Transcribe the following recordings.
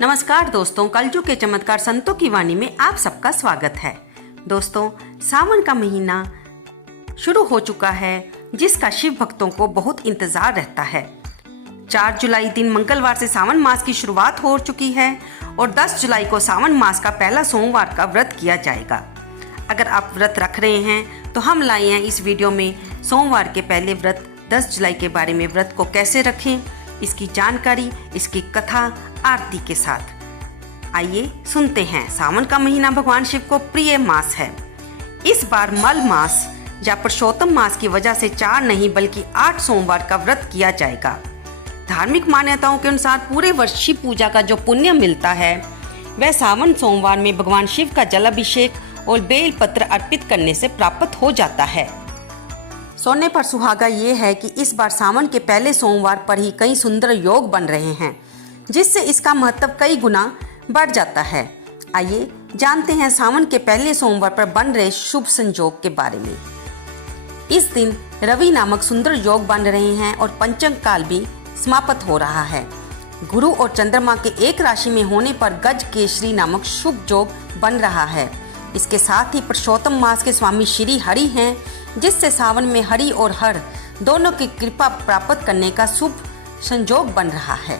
नमस्कार दोस्तों, कलयुग के चमत्कार संतों की वाणी में आप सबका स्वागत है। दोस्तों, सावन का महीना शुरू हो चुका है जिसका शिव भक्तों को बहुत इंतजार रहता है। 4 जुलाई दिन मंगलवार से सावन मास की शुरुआत हो चुकी है और 10 जुलाई को सावन मास का पहला सोमवार का व्रत किया जाएगा। अगर आप व्रत रख रहे हैं तो हम लाए हैं इस वीडियो में सोमवार के पहले व्रत 10 जुलाई के बारे में। व्रत को कैसे रखें, इसकी जानकारी, इसकी कथा आरती के साथ आइए सुनते हैं। सावन का महीना भगवान शिव को प्रिय मास है। इस बार मल मास या पुरुषोत्तम मास की वजह से 4 नहीं बल्कि 8 सोमवार का व्रत किया जाएगा। धार्मिक मान्यताओं के अनुसार पूरे वर्ष शिव पूजा का जो पुण्य मिलता है वह सावन सोमवार में भगवान शिव का जलाभिषेक और बेल पत्र अर्पित करने से प्राप्त हो जाता है। सोने पर सुहागा ये है कि इस बार सावन के पहले सोमवार पर ही कई सुंदर योग बन रहे हैं, जिससे इसका महत्व कई गुना बढ़ जाता है। आइए जानते हैं सावन के पहले सोमवार पर बन रहे शुभ संयोग के बारे में। इस दिन रवि नामक सुंदर योग बन रहे हैं और पंचम काल भी समाप्त हो रहा है। गुरु और चंद्रमा के एक राशि में होने पर गज केसरी नामक शुभ योग बन रहा है। इसके साथ ही पुरुषोत्तम मास के स्वामी श्री हरि हैं, जिससे सावन में हरि और हर दोनों की कृपा प्राप्त करने का शुभ संयोग बन रहा है।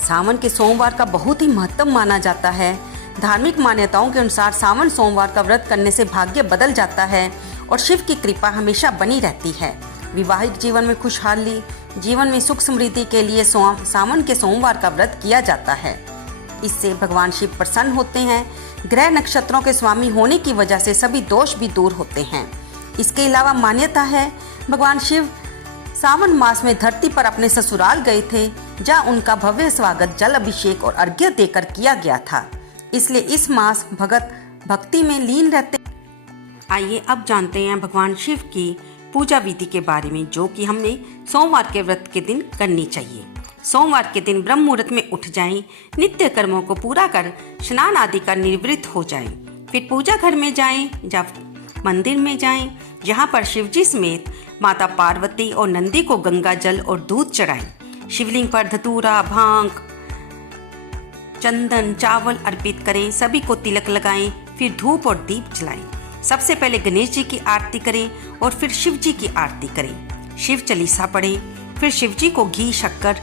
सावन के सोमवार का बहुत ही महत्व माना जाता है। धार्मिक मान्यताओं के अनुसार सावन सोमवार का व्रत करने से भाग्य बदल जाता है और शिव की कृपा हमेशा बनी रहती है। विवाहिक जीवन में खुशहाली, जीवन में सुख समृद्धि के लिए सावन के सोमवार का व्रत किया जाता है। इससे भगवान शिव प्रसन्न होते हैं। ग्रह नक्षत्रों के स्वामी होने की वजह से सभी दोष भी दूर होते हैं। इसके अलावा मान्यता है भगवान शिव सावन मास में धरती पर अपने ससुराल गए थे, जहां उनका भव्य स्वागत जल अभिषेक और अर्घ्य देकर किया गया था। इसलिए इस मास भगत भक्ति में लीन रहते। आइए अब जानते हैं भगवान शिव की पूजा विधि के बारे में, जो कि हमें सोमवार के व्रत के दिन करनी चाहिए। सोमवार के दिन ब्रह्म मुहूर्त में उठ जाएं, नित्य कर्मों को पूरा कर स्नान आदि कर निवृत्त हो जाएं। फिर पूजा घर में जाएं या मंदिर में जाएं, जहां पर शिवजी समेत माता पार्वती और नंदी को गंगा जल और दूध चढ़ाएं। शिवलिंग पर धतूरा, भांग, चंदन, चावल अर्पित करें। सभी को तिलक लगाएं, फिर धूप और दीप जलाएं। सबसे पहले गणेश जी की आरती करें और फिर शिव जी की आरती करें। शिव चालीसा पढ़ें, फिर शिव जी को घी, शक्कर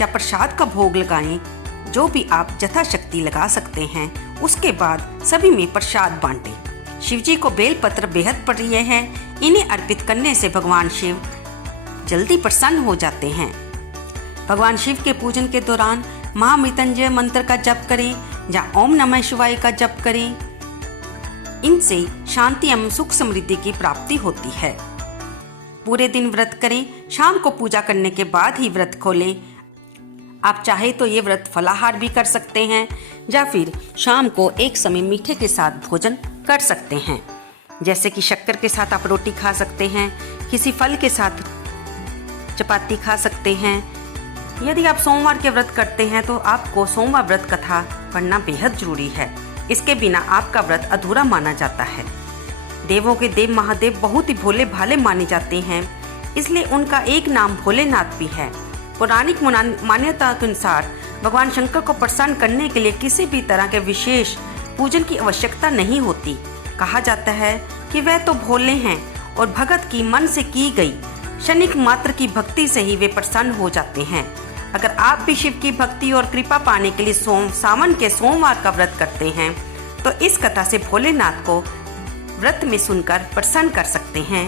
या प्रसाद का भोग लगाएं, जो भी आप यथाशक्ति लगा सकते हैं। उसके बाद सभी में प्रसाद बांटें। शिव जी को बेल पत्र बेहद प्रिय हैं। इन्हें अर्पित करने से भगवान शिव जल्दी प्रसन्न हो जाते हैं। भगवान शिव के पूजन के दौरान महामृत्युंजय मंत्र का जप करें या ओम नमः शिवाय का जप करें। इनसे शांति एवं सुख समृद्धि की प्राप्ति होती है। पूरे दिन व्रत करें। शाम को पूजा करने के बाद ही व्रत खोलें। आप चाहे तो ये व्रत फलाहार भी कर सकते हैं या फिर शाम को एक समय मीठे के साथ भोजन कर सकते हैं। जैसे कि शक्कर के साथ आप रोटी खा सकते हैं, किसी फल के साथ चपाती खा सकते हैं। यदि आप सोमवार के व्रत करते हैं तो आपको सोमवार व्रत कथा पढ़ना बेहद जरूरी है। इसके बिना आपका व्रत अधूरा माना जाता है। देवों के देव महादेव बहुत ही भोले भाले माने जाते हैं, इसलिए उनका एक नाम भोलेनाथ भी है। पौराणिक मान्यता के अनुसार भगवान शंकर को प्रसन्न करने के लिए किसी भी तरह के विशेष पूजन की आवश्यकता नहीं होती। कहा जाता है कि वह तो भोले हैं और भगत की मन से की गई क्षणिक मात्र की भक्ति से ही वे प्रसन्न हो जाते हैं। अगर आप भी शिव की भक्ति और कृपा पाने के लिए सावन के सोमवार का व्रत करते हैं तो इस कथा से भोलेनाथ को व्रत में सुनकर प्रसन्न कर सकते हैं।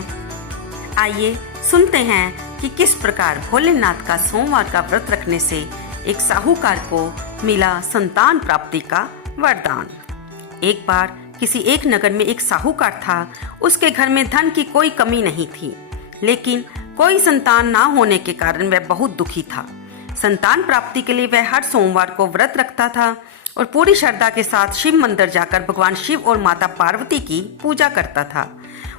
आइए सुनते हैं कि किस प्रकार भोलेनाथ का सोमवार का व्रत रखने से एक साहूकार को मिला संतान प्राप्ति का वरदान। एक बार किसी एक नगर में एक साहूकार था। उसके घर में धन की कोई कमी नहीं थी, लेकिन कोई संतान ना होने के कारण वह बहुत दुखी था। संतान प्राप्ति के लिए वह हर सोमवार को व्रत रखता था और पूरी श्रद्धा के साथ शिव मंदिर जाकर भगवान शिव और माता पार्वती की पूजा करता था।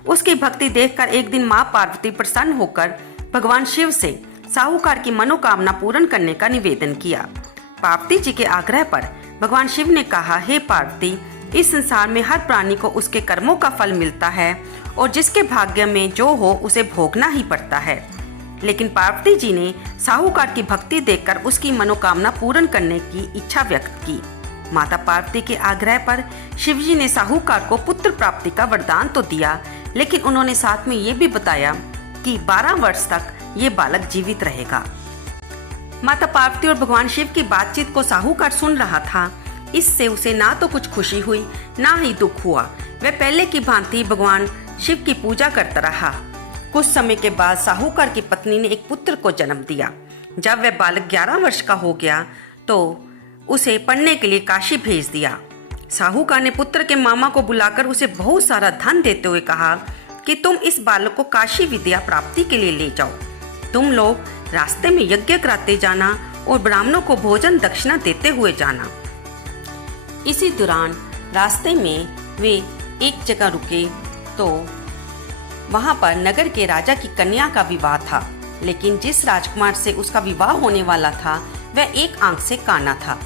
उसकी भक्ति देखकर एक दिन माँ पार्वती प्रसन्न होकर भगवान शिव से साहूकार की मनोकामना पूर्ण करने का निवेदन किया। पार्वती जी के आग्रह पर भगवान शिव ने कहा, हे पार्वती, इस संसार में हर प्राणी को उसके कर्मों का फल मिलता है और जिसके भाग्य में जो हो उसे भोगना ही पड़ता है। लेकिन पार्वती जी ने साहूकार की भक्ति देखकर उसकी मनोकामना पूर्ण करने की इच्छा व्यक्त की। माता पार्वती के आग्रह पर शिवजी ने साहूकार को पुत्र प्राप्ति का वरदान तो दिया, लेकिन उन्होंने साथ में ये भी बताया कि 12 वर्ष तक ये बालक जीवित रहेगा। माता पार्वती और भगवान शिव की बातचीत को साहूकार सुन रहा था। इससे उसे ना तो कुछ खुशी हुई, ना ही दुख हुआ। वह पहले की भांति भगवान शिव की पूजा करता रहा। कुछ समय के बाद साहूकार की पत्नी ने एक पुत्र को जन्म दिया। जब वह बालक 11 वर्ष का हो गया तो उसे पढ़ने के लिए काशी भेज दिया। साहूकार ने पुत्र के मामा को बुलाकर उसे बहुत सारा धन देते हुए कहा कि तुम इस बालक को काशी विद्या प्राप्ति के लिए ले जाओ। तुम लोग रास्ते में यज्ञ कराते जाना और ब्राह्मणों को भोजन दक्षिणा देते हुए जाना। इसी दौरान रास्ते में वे एक जगह रुके तो वहां पर नगर के राजा की कन्या का विवाह था, लेकिन जिस राजकुमार से उसका विवाह होने वाला था वह एक आंख से काना था।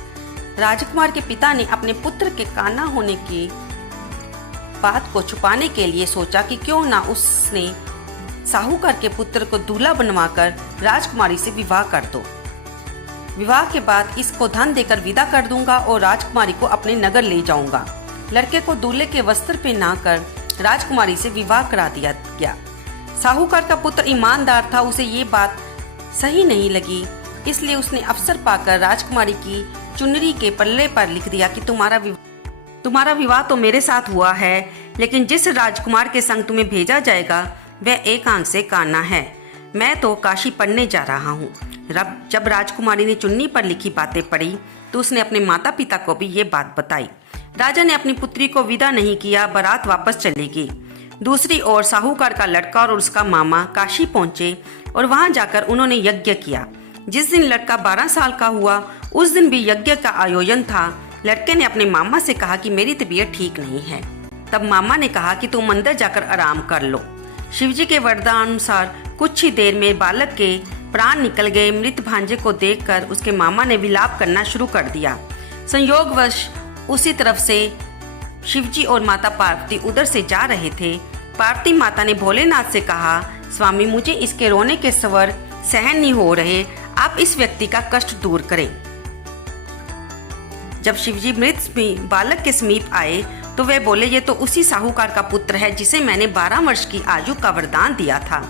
राजकुमार के पिता ने अपने पुत्र के काना होने की बात को छुपाने के लिए सोचा कि क्यों ना उसने साहूकार के पुत्र को दूल्हा बनवाकर राजकुमारी से विवाह कर दो। विवाह के बाद इसको धन देकर विदा कर दूंगा और राजकुमारी को अपने नगर ले जाऊंगा। लड़के को दूल्हे के वस्त्र पहनाकर राजकुमारी से विवाह करा दिया गया। साहूकार का पुत्र ईमानदार था, उसे ये बात सही नहीं लगी, इसलिए उसने अवसर पाकर राजकुमारी की चुनरी के पल्ले पर लिख दिया कि तुम्हारा विवाह तो मेरे साथ हुआ है, लेकिन जिस राजकुमार के संग तुम्हें भेजा जाएगा वह एक आंख से काना है। मैं तो काशी पढ़ने जा रहा हूँ। जब राजकुमारी ने चुन्नी पर लिखी बातें पढ़ी तो उसने अपने माता पिता को भी ये बात बताई। राजा ने अपनी पुत्री को विदा नहीं किया, बारात वापस चली गई। दूसरी ओर साहूकार का लड़का और उसका मामा काशी पहुंचे और वहां जाकर उन्होंने यज्ञ किया। जिस दिन लड़का 12 साल का हुआ उस दिन भी यज्ञ का आयोजन था। लड़के ने अपने मामा से कहा कि मेरी तबीयत ठीक नहीं है। तब मामा ने कहा कि तुम मंदिर जाकर आराम कर लो। शिवजी के वरदानुसार कुछ ही देर में बालक के प्राण निकल गए। मृत भांजे को देखकर उसके मामा ने विलाप करना शुरू कर दिया। संयोगवश उसी तरफ से शिवजी और माता पार्वती उधर से जा रहे थे। पार्वती माता ने भोलेनाथ से कहा, स्वामी मुझे इसके रोने के स्वर सहन नहीं हो रहे, आप इस व्यक्ति का कष्ट दूर करें। जब शिवजी मृत बालक के समीप आए तो वे बोले, ये तो उसी साहूकार का पुत्र है जिसे मैंने 12 वर्ष की आयु का वरदान दिया था।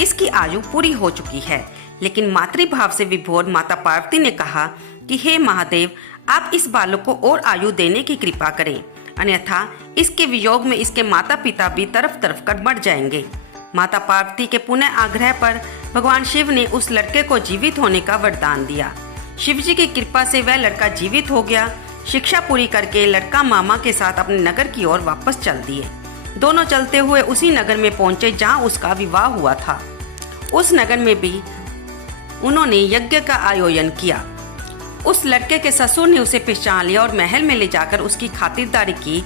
इसकी आयु पूरी हो चुकी है। लेकिन मातृभाव से विभोर माता पार्वती ने कहा कि हे महादेव, आप इस बालक को और आयु देने की कृपा करें, अन्यथा इसके वियोग में इसके माता पिता भी तरफ तरफ कर मर जाएंगे। माता पार्वती के पुनः आग्रह पर भगवान शिव ने उस लड़के को जीवित होने का वरदान दिया। शिवजी की कृपा से वह लड़का जीवित हो गया। शिक्षा पूरी करके लड़का मामा के साथ अपने नगर की ओर वापस चल दिए। दोनों चलते हुए उसी नगर में पहुंचे जहां उसका विवाह हुआ था। उस नगर में भी उन्होंने यज्ञ का आयोजन किया। उस लड़के के ससुर ने उसे पहचान लिया और महल में ले जाकर उसकी खातिरदारी की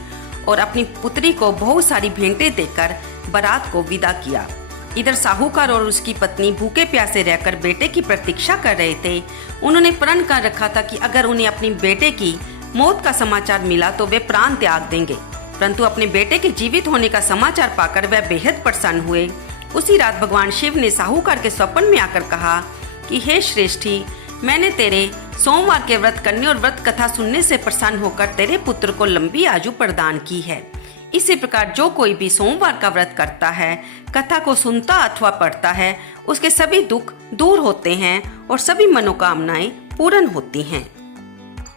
और अपनी पुत्री को बहुत सारी भेंटें देकर बारात को विदा किया। इधर साहूकार और उसकी पत्नी भूखे प्यासे रहकर बेटे की प्रतीक्षा कर रहे थे। उन्होंने प्रण कर रखा था कि अगर उन्हें अपने बेटे की मौत का समाचार मिला तो वे प्राण त्याग देंगे, परंतु अपने बेटे के जीवित होने का समाचार पाकर वह बेहद प्रसन्न हुए। उसी रात भगवान शिव ने साहूकार के स्वप्न में आकर कहा कि हे श्रेष्ठी, मैंने तेरे सोमवार के व्रत करने और व्रत कथा सुनने से प्रसन्न होकर तेरे पुत्र को लंबी आयु प्रदान की है। इसी प्रकार जो कोई भी सोमवार का व्रत करता है, कथा को सुनता अथवा पढ़ता है, उसके सभी दुख दूर होते हैं और सभी मनोकामनाएं पूर्ण होती हैं।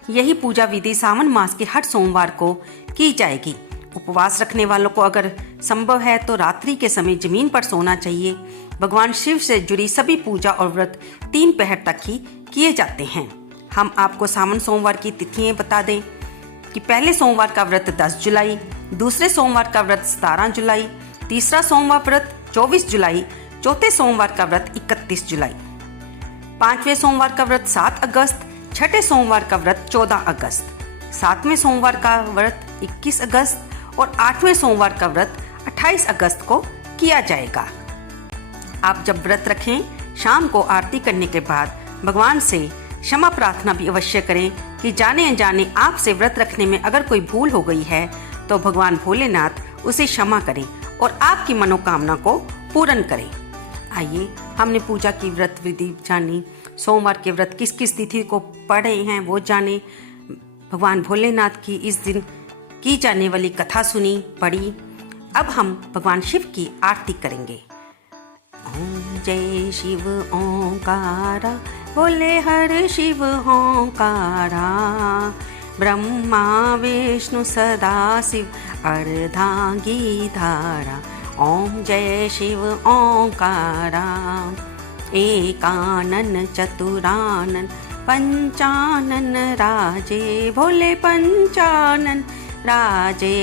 यही पूजा विधि सावन मास के हर सोमवार को की जाएगी। उपवास रखने वालों को अगर संभव है तो रात्रि के समय जमीन पर सोना चाहिए। भगवान शिव से जुड़ी सभी पूजा और व्रत 3 पहर तक ही किए जाते हैं। हम आपको सावन सोमवार की तिथियां बता दें कि पहले सोमवार का व्रत 10 जुलाई, दूसरे सोमवार का व्रत 17 जुलाई, तीसरा सोमवार व्रत 24 जुलाई, चौथे सोमवार का व्रत 31 जुलाई, 5वें सोमवार का व्रत 7 अगस्त, छठे सोमवार का व्रत 14 अगस्त, 7वें सोमवार का व्रत 21 अगस्त और 8वें सोमवार का व्रत 28 अगस्त को किया जाएगा। आप जब व्रत रखें, शाम को आरती करने के बाद भगवान से क्षमा प्रार्थना भी अवश्य करें कि जाने अनजाने आपसे व्रत रखने में अगर कोई भूल हो गई है तो भगवान भोलेनाथ उसे क्षमा करें और आपकी मनोकामना को पूर्ण करें। आइए हमने पूजा की व्रत विधि जानी, सोमवार के व्रत किस किस तिथि को पढ़े हैं वो जाने, भगवान भोलेनाथ की इस दिन की जाने वाली कथा सुनी पढ़ी। अब हम भगवान शिव की आरती करेंगे। ओम जय शिव ओंकारा, बोले हर शिव ओंकारा, ब्रह्मा विष्णु सदा शिव अर्धांगी धारा। ओम जय शिव ओंकारा, एकानन चतुरानन पंचानन राजे, भोले पंचानन राजे,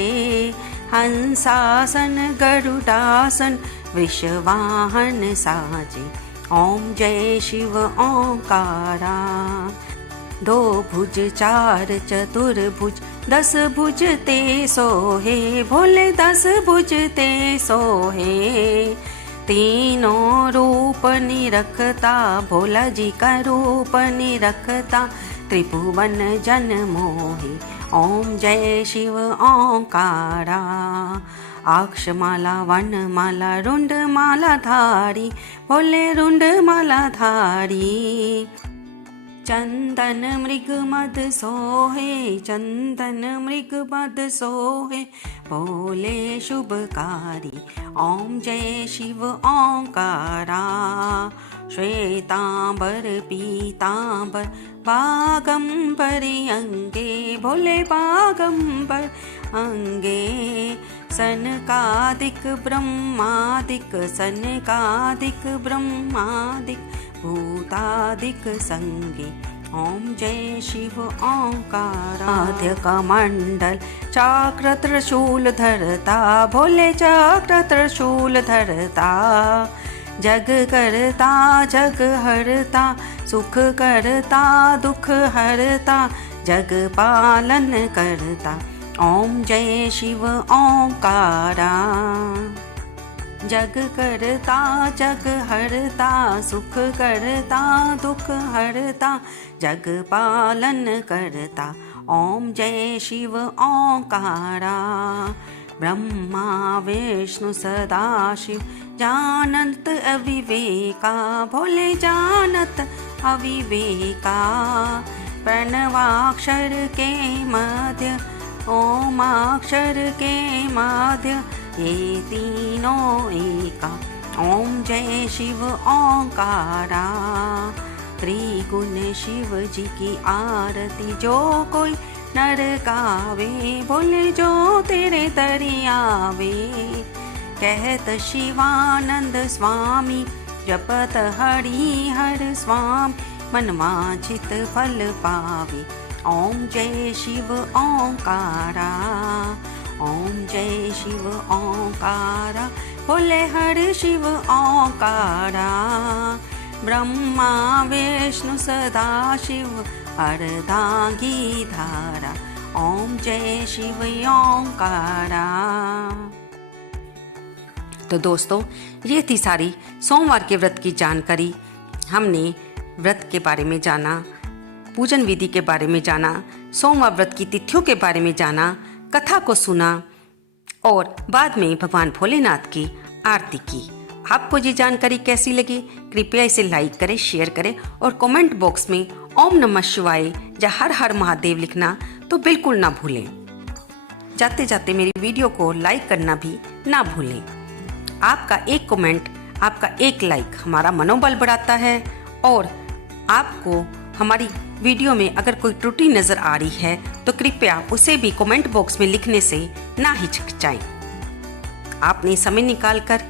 हंसासन गरुडासन वृषवाहन साजे। ओम जय शिव ओंकारा, दो भुज चार चतुर्भुज, 10 भुज ते सोहे, भोले 10 भुज ते सोहे। तीनों रूप निरखता, भोला जी का रूप निरखता, त्रिभुवन जन मोहे। ओम जय शिव ओंकारा, अक्षमाला वनमाला रुंडमाला धारी, भोले रुंडमाला धारी। चंदन मृग मद सोहे, चंदन मृग मद सोहे, भोले शुभकारी। ओम जय शिव ओंकारा, श्वेतांबर पीतांबर बागंबर अंगे, भोले बागंबर अंगे। सनकादिक ब्रह्मादिक, सनकादिक ब्रह्मादिक, भूतादिक संगे। ओम जय शिव ओंकारा, आद्य कमंडल चक्र त्रिशूल धरता, भोले चक्र त्रिशूल धरता। जग करता जग हरता, सुख करता दुख हरता, जग पालन करता। ओम जय शिव ओंकारा, जग करता जग हरता, सुख करता दुख हरता, जग पालन करता। ओम जय शिव ओंकारा, ब्रह्मा विष्णु सदा शिव जानत अविवेका, भोले जानत अविवेका। प्रणवाक्षर के मध्य, ओमाक्षर के मध्य, ये तीनों एका। ओम जय शिव ओंकारा, त्रिगुण शिव जी की आरती जो कोई नर गावे, भोले जो तेरे दरियावे। कहत शिवानंद स्वामी, जपत हरि हर स्वामी, मनवांछित फल पावे। ओम जय शिव ओंकारा, ओम जय शिव ओंकारा, भोले हर शिव ओंकारा। ब्रह्मा विष्णु सदा शिव अर्धांगी धारा। ओम जय शिव ओंकारा। तो दोस्तों, ये थी सारी सोमवार के व्रत की जानकारी। हमने व्रत के बारे में जाना, पूजन विधि के बारे में जाना, सोमवार व्रत की तिथियों के बारे में जाना, कथा को सुना और बाद में भगवान भोलेनाथ की आरती की। आपको ये जानकारी कैसी लगी? कृपया इसे लाइक करें, शेयर करें और कमेंट बॉक्स में ओम नमः शिवाय या हर हर महादेव लिखना तो बिल्कुल ना भूलें। जाते जाते मेरी वीडियो को लाइक करना भी ना भूलें। आपका एक कमेंट, आपका एक लाइक हमारा मनोबल बढ़ाता है और आपको हमारी वीडियो में अगर कोई त्रुटि नज़र आ रही है तो कृपया उसे भी कमेंट बॉक्स में लिखने से ना हिचकिचाएं। आपने समय निकालकर